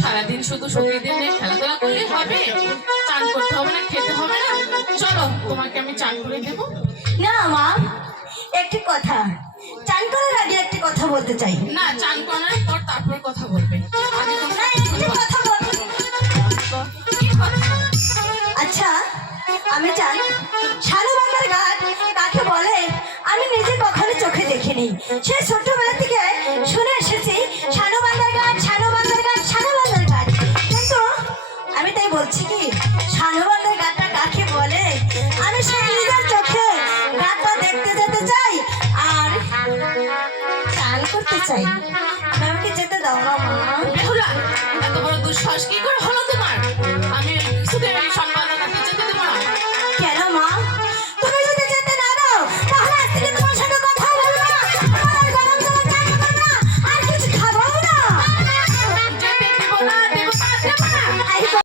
সারাদিন শুধু সতীদের নিয়ে খেলাধুলা করলে হবে? চান করতে হবে না, খেতে হবে না? চলো তোমাকে আমি চান করে দেবো। না মা, একটি কথা, চান করার আগে একটি কথা বলতে চাই। না, চান করার পর তারপর কথা বলবে। আগে তোমরা একটি কথা বলতে। আচ্ছা আমি চান শানুবান্দার ঘাট কাকে বলে আমি নিজে কখনো চোখে দেখিনি। সে ছোটবেলা থেকে শুনে এসেছি শানুবান্দার ঘাট, শানুবান্দার ঘাট, শানুবান্দার ঘাট। কিন্তু আমি তাই বলছি কি শানুবান্দার ঘাটটা কাকে বলে আমি সে নিজের চোখে ঘাটটা দেখতে যেতে চাই আর চান করতে চাই। আমাকে যেতে দাও না মা। বেহুলা, এত বড় দুঃসাহস কি করে হলো তোমার? আমি